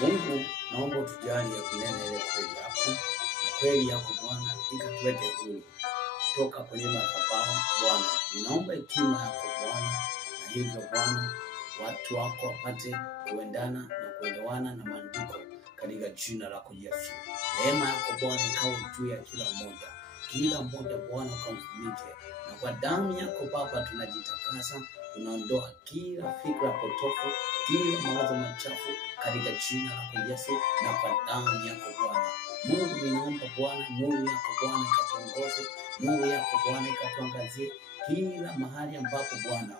Mungu, naomba tujalie kunena ile kweli yako, na kweli yako Bwana ikatuweke huru toka kwenye madhabahu Bwana. Ninaomba hekima yako Bwana, na hivyo Bwana watu wako wapate kuendana na kuelewana na maandiko katika jina lako Yesu. Neema yako Bwana ikawe juu ya kila mmoja Bwana, ukamfunike, na kwa damu yako Baba tunajitakasa, tunaondoa kila fikra potofu, kila mawazo machafu katika jina lako Yesu, na kwa damu yako Bwana. Mungu, ninaomba Bwana nuru yako Bwana ikatuongoze, nuru yako Bwana ikatuangazie kila mahali ambapo Bwana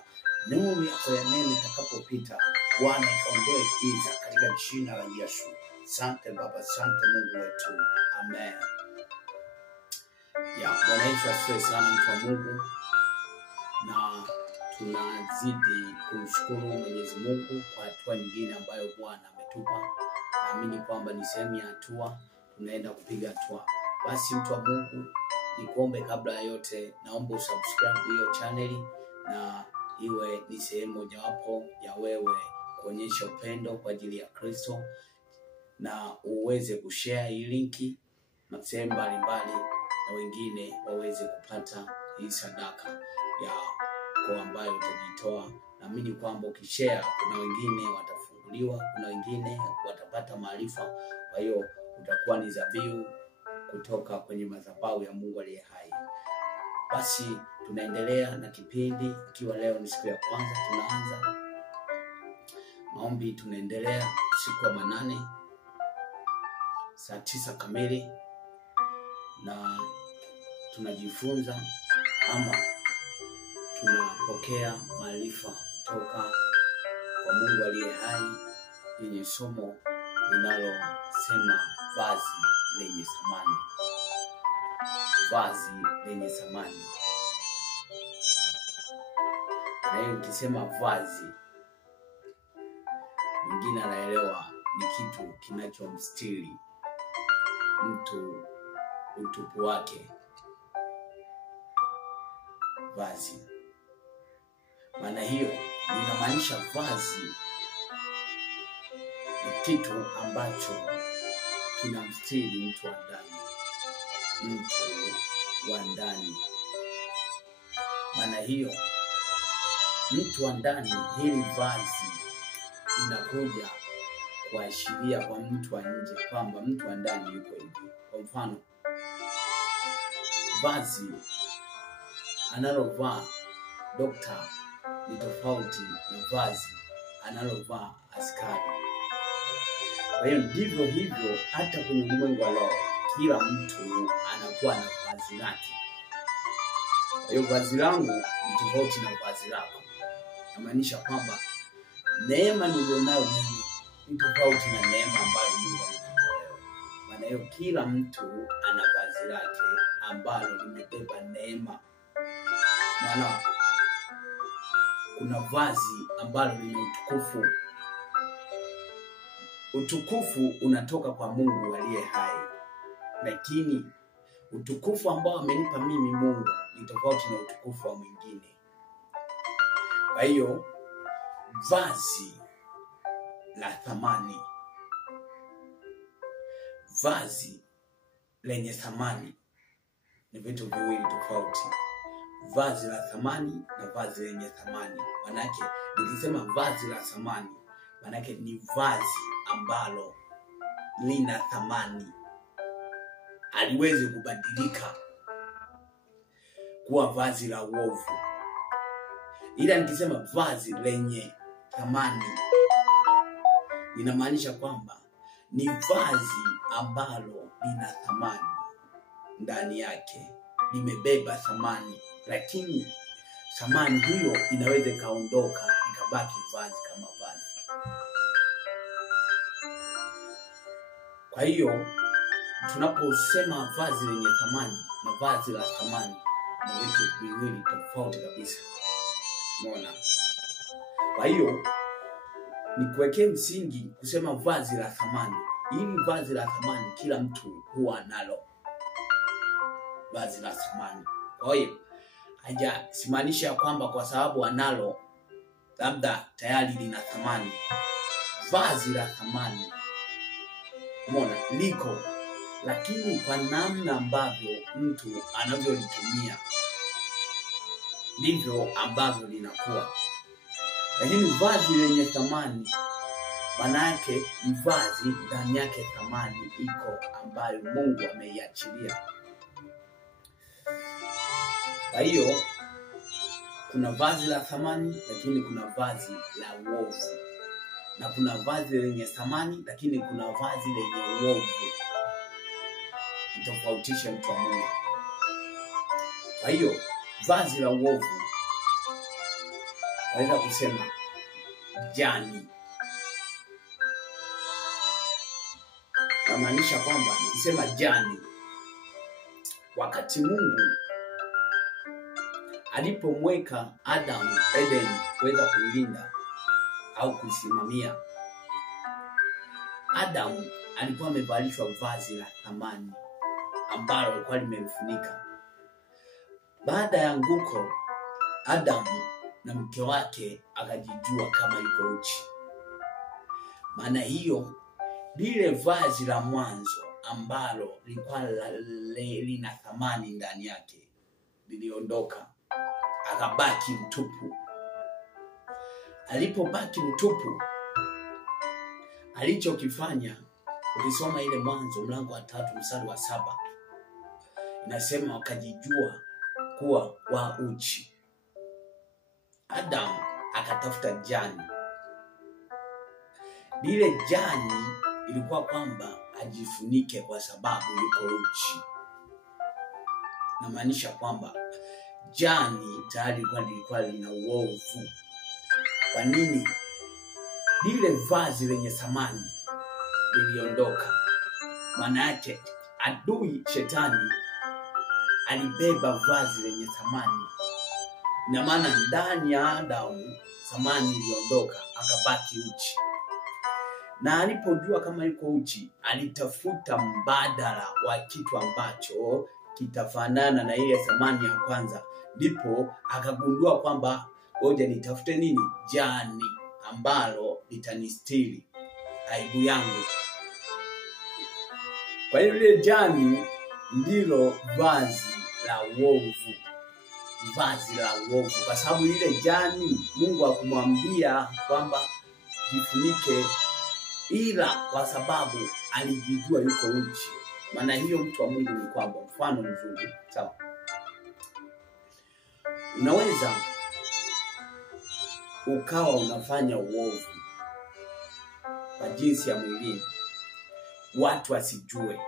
nuru yako ya neno itakapopita Bwana ikaondoe giza katika jina la Yesu. Asante Baba, asante Mungu wetu. Amen. Bwana Yesu asifiwe sana mtu wa Mungu, na tunazidi kumshukuru Mwenyezi Mungu kwa hatua nyingine ambayo Bwana ametupa. Naamini kwamba ni sehemu ya hatua, tunaenda kupiga hatua. Basi mtu wa Mungu, nikuombe kabla ya yote, naomba usubscribe hiyo channel, na iwe ni sehemu mojawapo ya wewe kuonyesha upendo kwa ajili ya Kristo, na uweze kushare hii linki na sehemu mbalimbali, na wengine waweze kupata hii sadaka ya kwa ambayo utajitoa. Naamini kwamba ukishare kuna wengine watafunguliwa, kuna wengine watapata maarifa, kwa hiyo utakuwa ni dhabihu kutoka kwenye madhabahu ya Mungu aliye hai. Basi tunaendelea na kipindi, ikiwa leo ni siku ya kwanza tunaanza maombi. Tunaendelea siku ya 8 saa 9 kamili, na tunajifunza ama tunapokea maarifa kutoka kwa Mungu aliye hai, yenye somo linalosema vazi lenye thamani. Vazi lenye thamani. Na hiyo ukisema vazi, mwingine anaelewa ni kitu kinachomstiri mtu utupu wake. Vazi, maana hiyo inamaanisha vazi ni kitu ambacho kinamstiri mtu wa ndani, mtu wa ndani. Maana hiyo mtu wa ndani, hili vazi inakuja kuashiria kwa mtu wa nje kwamba mtu wa ndani yuko hivi. Kwa mfano, vazi analovaa dokta ni tofauti na vazi analovaa askari. Kwa hiyo ndivyo hivyo hata kwenye ulimwengu wa roho, kila mtu anakuwa na vazi lake. Kwa hiyo vazi langu ni tofauti na vazi lako. Inamaanisha kwamba neema nilionayo mimi ni tofauti na neema ambayo Mungu amekupa wewe. Maana hiyo kila mtu ana vazi lake ambalo limebeba neema. Maana kuna vazi ambalo lina utukufu. Utukufu unatoka kwa Mungu aliye hai, lakini utukufu ambao amenipa mimi Mungu ni tofauti na utukufu wa mwingine. Kwa hiyo vazi la thamani, vazi lenye thamani ni vitu viwili tofauti. Vazi la thamani na vazi lenye thamani. Manake nikisema vazi la thamani, manake ni vazi ambalo lina thamani, haliwezi kubadilika kuwa vazi la uovu. Ila nikisema vazi lenye thamani, inamaanisha kwamba ni vazi ambalo lina thamani ndani yake, limebeba thamani, lakini thamani hiyo inaweza kaondoka ikabaki vazi kama vazi. Kwa hiyo tunaposema vazi lenye thamani na vazi la thamani ni vitu viwili tofauti kabisa. Umeona? Kwa hiyo nikuwekee msingi kusema vazi la thamani. Hili vazi la thamani kila mtu huwa nalo. Vazi la thamani. Kwa hiyo simaanisha kwamba kwa sababu analo labda tayari lina thamani. Vazi la thamani Umeona, liko, lakini kwa namna ambavyo mtu anavyolitumia ndivyo ambavyo linakuwa. Lakini vazi lenye thamani, maana yake ni vazi ndani yake thamani iko ambayo Mungu ameiachilia. Kwa hiyo kuna vazi la thamani, lakini kuna vazi la uovu. Na kuna vazi lenye thamani, lakini kuna vazi lenye uovu. Mtofautishe mtu wa Mungu. Kwa hiyo vazi la uovu, naweza kusema jani. Namaanisha kwamba nikisema jani, wakati Mungu alipomweka Adam Eden kuweza kuilinda au kusimamia, Adam alikuwa amevalishwa vazi la thamani ambalo alikuwa limemfunika. Baada ya anguko, Adam na mke wake akajijua kama yuko uchi. Maana hiyo lile vazi la mwanzo ambalo lilikuwa lina thamani ndani yake liliondoka, akabaki mtupu. Alipobaki mtupu, alichokifanya, ukisoma ile Mwanzo mlango wa 3 mstari wa 7, inasema wakajijua kuwa wa uchi. Adam akatafuta jani. Lile jani ilikuwa kwamba ajifunike kwa sababu yuko uchi. Namaanisha kwamba jani tayari lilikuwa lina uovu. Kwa nini? Lile vazi lenye thamani liliondoka. Maana yake adui shetani alibeba vazi lenye thamani. Na maana ndani ya Adamu thamani iliondoka, akabaki uchi. Na alipojua kama yuko uchi, alitafuta mbadala wa kitu ambacho kitafanana na ile thamani ya kwanza. Ndipo akagundua kwamba ngoja nitafute nini? Jani ambalo litanistiri aibu yangu. Kwa hiyo ile jani ndilo vazi la uovu. Vazi la uovu. Kwa sababu ile jani Mungu hakumwambia kwamba jifunike, ila kwa sababu alijijua yuko uchi. Maana hiyo mtu wa Mungu ni kwamba, mfano mzuri, sawa? Unaweza ukawa unafanya uovu kwa jinsi ya mwilini, watu wasijue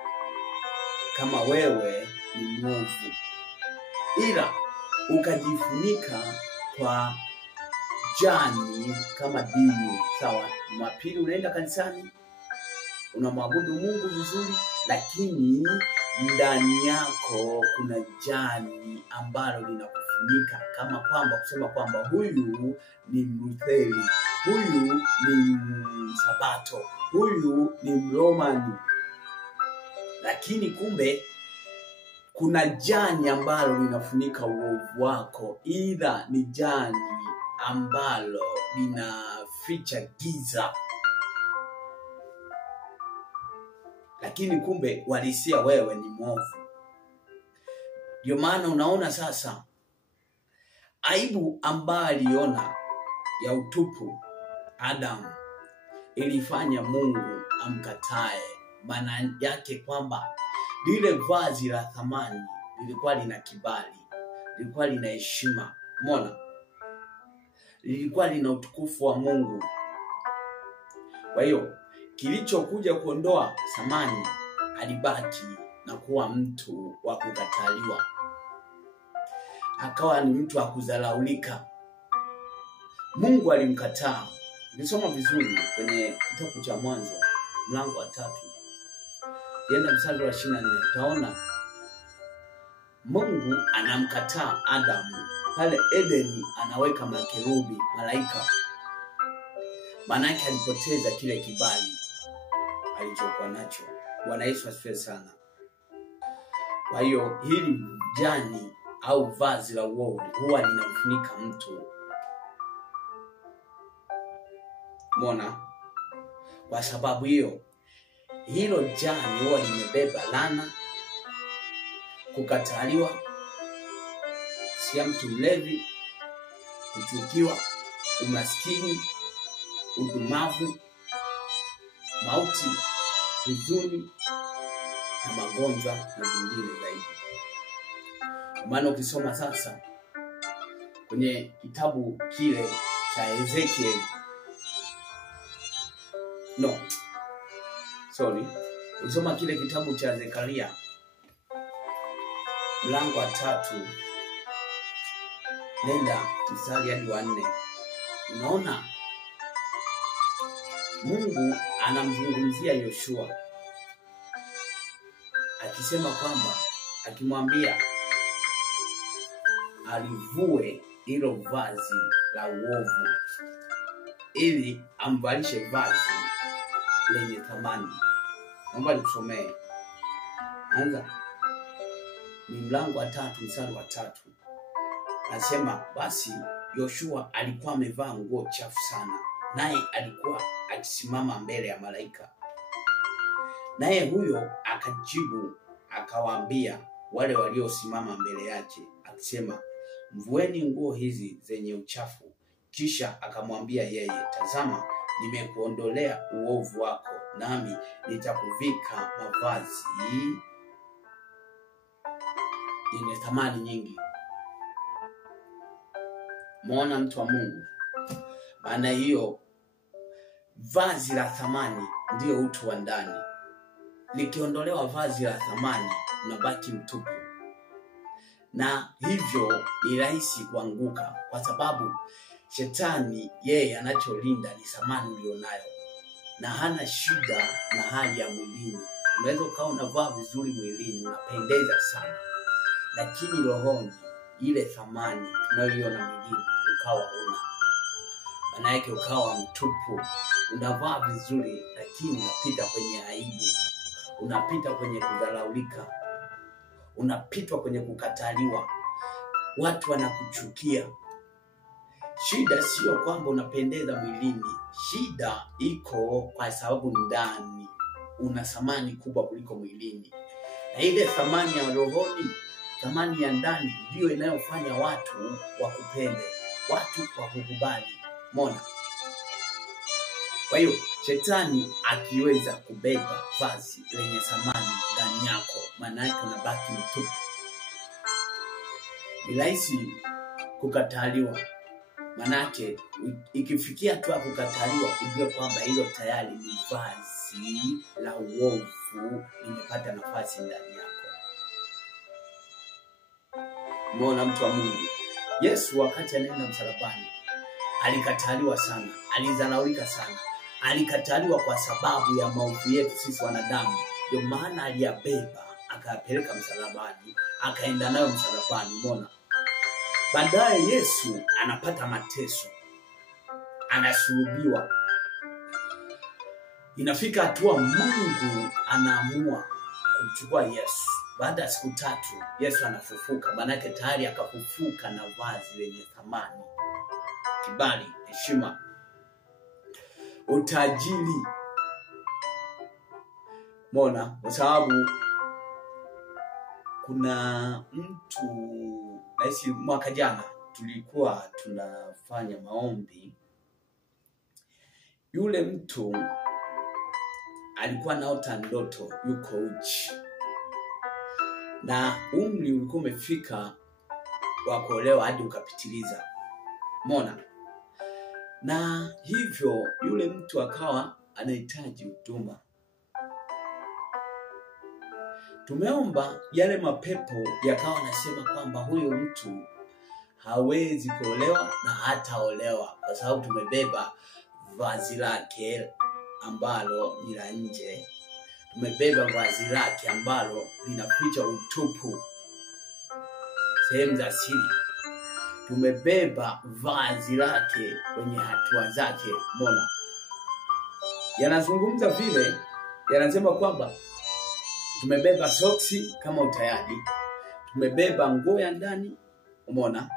kama wewe ni mwovu, ila ukajifunika kwa jani kama dini, sawa? Jumapili unaenda kanisani, unamwabudu Mungu vizuri, lakini ndani yako kuna jani ambalo linakufunika, kama kwamba kusema kwamba huyu ni Mlutheri, huyu ni Sabato, huyu ni Mromani. Lakini kumbe kuna jani ambalo linafunika uovu wako, ila ni jani ambalo linaficha giza. Lakini kumbe walisia wewe ni mwovu. Ndio maana unaona sasa aibu ambayo aliona ya utupu Adam ilifanya Mungu amkatae. Maana yake kwamba lile vazi la thamani lilikuwa lina kibali, lilikuwa lina heshima, umeona? Lilikuwa lina utukufu wa Mungu. Kwa hiyo kilichokuja kuondoa thamani, alibaki na kuwa mtu wa kukataliwa. Akawa ni mtu wa kudharaulika. Mungu alimkataa. Nilisoma vizuri kwenye kitabu cha Mwanzo mlango wa 3. Yenda mstari wa 24, utaona Mungu anamkataa Adamu. Pale Edeni anaweka makerubi, malaika. Maana yake alipoteza kile kibali alichokuwa nacho. Bwana Yesu asifiwe sana. Kwa hiyo hili jani au vazi la uovu huwa linamfunika mtu. Umeona? Kwa sababu hiyo hilo jani huwa limebeba laana, kukataliwa, si mtu mlevi, kuchukiwa, umaskini, udumavu, mauti, huzuni na magonjwa na vingine zaidi. Maana ukisoma sasa kwenye kitabu kile cha Ezekiel, ukisoma kile kitabu cha Zekaria mlango wa 3 nenda mstari hadi wa 4, unaona Mungu anamzungumzia Yoshua akisema kwamba, akimwambia alivue hilo vazi la uovu ili amvalishe vazi lenye thamani. Naomba nikusomee. Anza. Ni mlango wa 3 mstari wa 3. Anasema, basi Yoshua alikuwa amevaa nguo chafu sana, naye alikuwa akisimama mbele ya malaika. Naye huyo akajibu akawaambia wale waliosimama mbele yake akisema, mvueni nguo hizi zenye uchafu. Kisha akamwambia yeye, tazama, nimekuondolea uovu wako, nami nitakuvika mavazi yenye thamani nyingi. Muona mtu wa Mungu? Maana hiyo vazi la thamani ndio utu wa ndani. Likiondolewa vazi la thamani, unabaki mtupu. Na hivyo ni rahisi kuanguka, kwa sababu shetani yeye anacholinda ni thamani ulionayo, na hana shida na hali ya mwilini. Unaweza ukawa unavaa vizuri mwilini, unapendeza sana, lakini rohoni ile thamani tunayoiona mwilini ukawa huna. Maana yake ukawa mtupu. Unavaa vizuri lakini unapita kwenye aibu, unapita kwenye kudharaulika, unapitwa kwenye kukataliwa, watu wanakuchukia. Shida sio kwamba unapendeza mwilini, shida iko kwa sababu ndani una thamani kubwa kuliko mwilini. Na ile thamani ya rohoni, thamani ya ndani, ndio inayofanya watu wakupende, watu wakukubali. Mona? Kwa hiyo shetani akiweza kubeba vazi lenye thamani ndani yako, maana yake unabaki mtupu. Ni rahisi kukataliwa. Maana yake ikifikia tu kukataliwa, ujue kwamba hilo tayari ni vazi la uovu limepata nafasi ndani yako. Muona mtu wa Mungu? Yesu wakati anaenda msalabani alikataliwa sana, alizalaulika sana. Alikataliwa kwa sababu ya maovu yetu sisi wanadamu. Ndio maana aliyabeba akapeleka msalabani, akaenda nayo msalabani. Mbona? Baadaye Yesu anapata mateso, anasulubiwa. Inafika hatua Mungu anaamua kumchukua Yesu. Baada ya siku 3 Yesu anafufuka. Maana yake tayari akafufuka na vazi lenye thamani, kibali, heshima, utajiri. Mbona? Kwa sababu kuna mtu, naisi mwaka jana tulikuwa tunafanya maombi. Yule mtu alikuwa naota ndoto yuko uchi, na umri ulikuwa umefika wa kuolewa hadi ukapitiliza. Mbona? Na hivyo yule mtu akawa anahitaji huduma. Tumeomba, yale mapepo yakawa nasema kwamba huyo mtu hawezi kuolewa na hataolewa, kwa sababu tumebeba vazi lake ambalo ni la nje. Tumebeba vazi lake ambalo linaficha utupu, sehemu za siri. Tumebeba vazi lake kwenye hatua zake. Mbona? Yanazungumza vile, yanasema kwamba tumebeba soksi kama utayari, tumebeba nguo ya ndani. Umeona?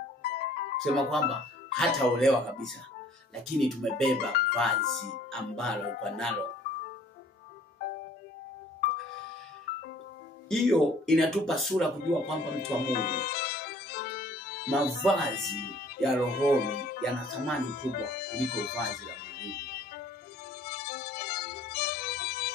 Kusema kwamba hataolewa kabisa, lakini tumebeba vazi ambalo kwa nalo hiyo inatupa sura kujua kwamba mtu wa Mungu, mavazi ya rohoni yana thamani kubwa kuliko vazi la mwilini.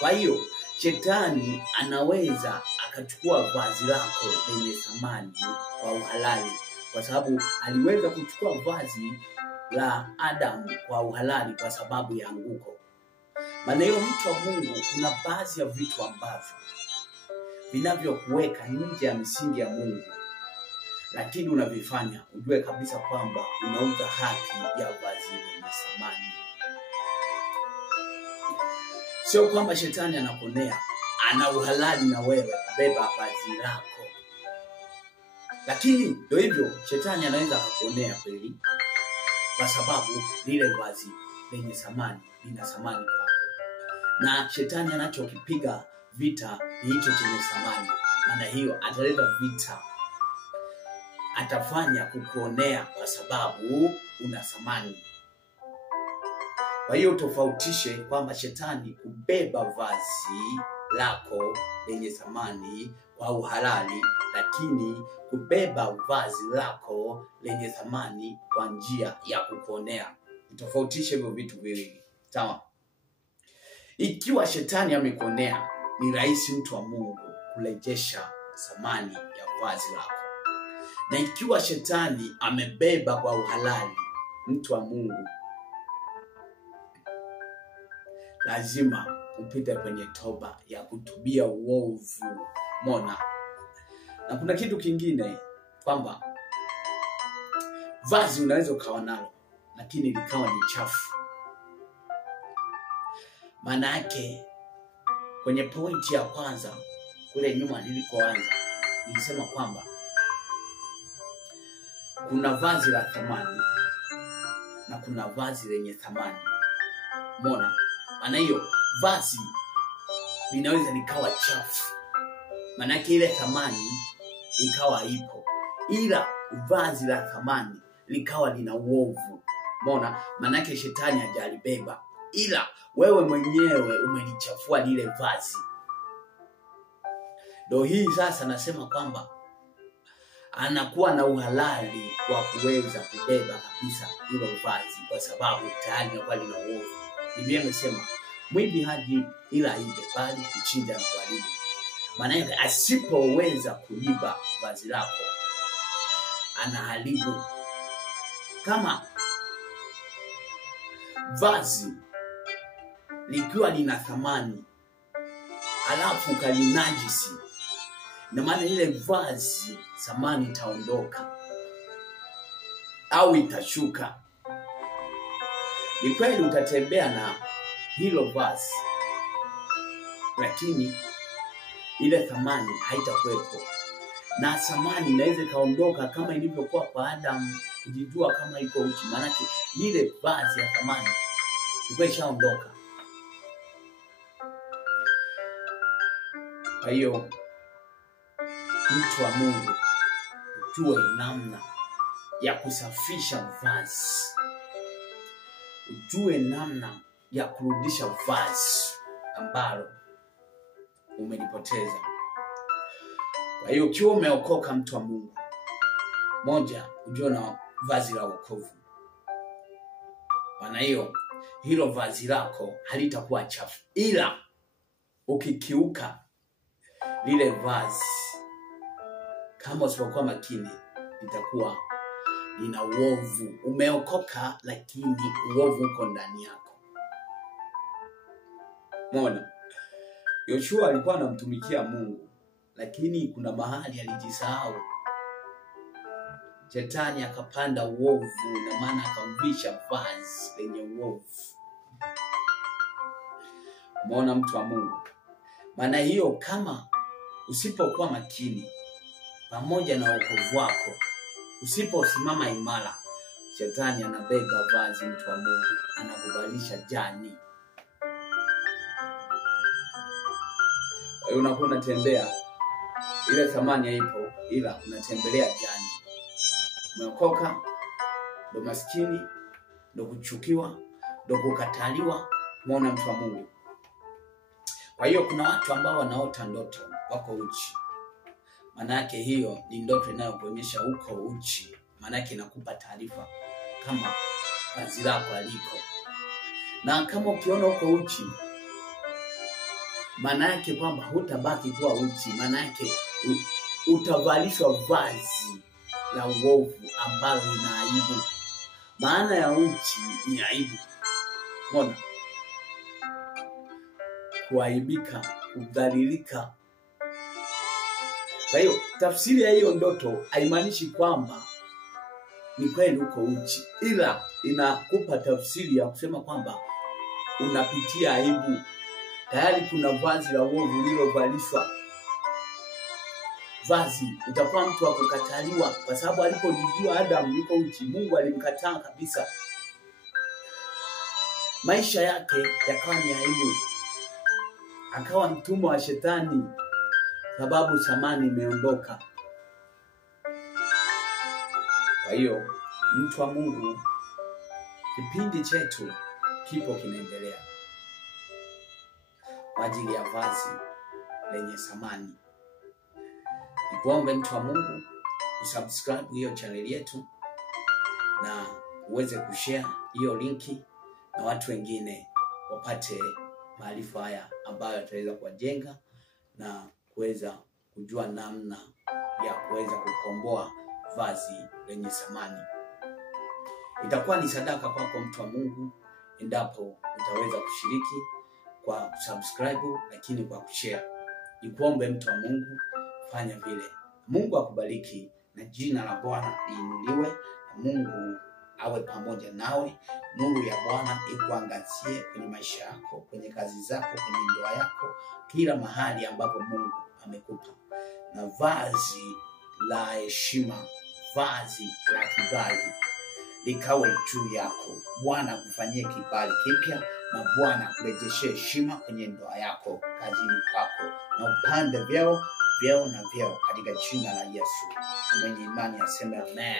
Kwa hiyo shetani anaweza akachukua vazi lako lenye thamani kwa uhalali, kwa sababu aliweza kuchukua vazi la Adamu kwa uhalali kwa sababu ya anguko. Maana hiyo mtu wa Mungu, kuna baadhi ya vitu ambavyo vinavyokuweka nje ya misingi ya Mungu, lakini unavifanya, ujue kabisa kwamba unauza haki ya vazi lenye thamani. Sio kwamba shetani anakuonea, ana uhalali na wewe kubeba vazi lako. Lakini ndio hivyo, shetani anaweza kukuonea kweli, kwa sababu lile vazi lenye thamani lina thamani kwako. Na shetani anachokipiga vita ni hicho chenye thamani. Maana hiyo ataleta vita, atafanya kukuonea kwa sababu una thamani. Kwa hiyo tofautishe kwamba shetani kubeba vazi lako lenye thamani kwa uhalali, lakini kubeba vazi lako lenye thamani kwa njia ya kukuonea. Tofautishe hivyo vitu viwili. Sawa? Ikiwa shetani amekuonea, ni rahisi mtu wa Mungu kurejesha thamani ya vazi lako. Na ikiwa shetani amebeba kwa uhalali, mtu wa Mungu, lazima upite kwenye toba ya kutubia uovu. Mona. Na kuna kitu kingine kwamba vazi unaweza ukawa nalo lakini likawa ni chafu. Maana yake kwenye pointi ya kwanza kule nyuma nilikoanza, nilisema kwamba kuna vazi la thamani na kuna vazi lenye thamani. Mona. Maana hiyo vazi linaweza likawa chafu, maana yake ile thamani ikawa ipo, ila vazi la thamani likawa lina uovu. Mona. Maana yake shetani hajalibeba, ila wewe mwenyewe umelichafua lile vazi. Ndio hii sasa nasema kwamba anakuwa na uhalali wa kuweza kubeba kabisa hilo vazi, kwa sababu tayari linakuwa lina uovu. Biblia imesema mwivi haji ila aibe, bali kuchinja na kuharibu. Maana yake asipoweza kuiba vazi lako, anaharibu. Kama vazi likiwa lina thamani alafu kalinajisi, na maana ile vazi thamani itaondoka au itashuka. Ni kweli utatembea na hilo vazi, lakini ile thamani haitakuwepo. Na thamani inaweza kaondoka kama ilivyokuwa kwa Adam kujijua kama iko uchi. Maana ile vazi ya thamani ilikuwa ishaondoka. Kwa hiyo mtu wa Mungu, ujue namna ya kusafisha vazi, ujue namna ya kurudisha vazi ambalo umelipoteza. Kwa hiyo ukiwa umeokoka, mtu wa Mungu, moja, ujue na vazi la wokovu. Maana hiyo hilo vazi lako halitakuwa chafu, ila ukikiuka lile vazi, kama usipokuwa makini, litakuwa lina uovu. Umeokoka lakini uovu uko ndani yako. Mona. Yoshua alikuwa anamtumikia Mungu, lakini kuna mahali alijisahau. Shetani akapanda uovu, na maana akamvisha vazi lenye uovu. Umeona, mtu wa Mungu? Maana hiyo kama usipokuwa makini pamoja na wokovu wako, usiposimama imara, shetani anabeba vazi, mtu wa Mungu, anakubalisha jani. Wewe unakuwa unatembea, ile thamani haipo, ila unatembelea jani. Umeokoka, ndo maskini, ndo kuchukiwa, ndo kukataliwa. Muona, mtu wa Mungu? Kwa hiyo kuna watu ambao wanaota ndoto wako uchi. Maana yake hiyo ni ndoto inayokuonyesha uko uchi. Maana yake inakupa taarifa kama vazi lako aliko. Na kama ukiona uko uchi, maana yake kwamba hutabaki kuwa uchi. Maana yake utavalishwa vazi la uovu ambalo lina aibu. Maana ya uchi ni aibu. Mbona? Kuaibika, kudhalilika. Kwa hiyo tafsiri ya hiyo ndoto haimaanishi kwamba ni kweli uko uchi, ila inakupa tafsiri ya kusema kwamba unapitia aibu. Tayari kuna vazi la uovu lilovalishwa. Vazi, utakuwa mtu wa kukataliwa kwa sababu alipojijua Adam yuko uchi, Mungu alimkataa kabisa. Maisha yake yakawa ni aibu. Akawa mtumwa wa shetani sababu thamani imeondoka. Kwa hiyo mtu wa Mungu, kipindi chetu kipo kinaendelea kwa ajili ya vazi lenye thamani. Nikuombe mtu wa Mungu usubscribe hiyo channel yetu na uweze kushare hiyo linki na watu wengine wapate maarifa haya ambayo yataweza kuwajenga na kuweza kujua namna ya kuweza kukomboa vazi lenye thamani. Itakuwa ni sadaka kwako mtu wa Mungu endapo utaweza kushiriki kwa subscribe, lakini kwa kushare. Nikuombe mtu wa Mungu, fanya vile. Mungu akubariki na jina la Bwana liinuliwe, na Mungu awe pamoja nawe. Nuru ya Bwana ikuangazie kwenye maisha yako, kwenye kazi zako, kwenye ndoa yako, kila mahali ambapo Mungu amekupa. Na vazi la heshima, vazi la kibali likawe juu yako. Bwana kufanyie kibali kipya, na Bwana kurejeshe heshima kwenye ndoa yako, kazini kwako, na upande vyeo na vyeo katika jina la Yesu. Mwenye imani aseme amen.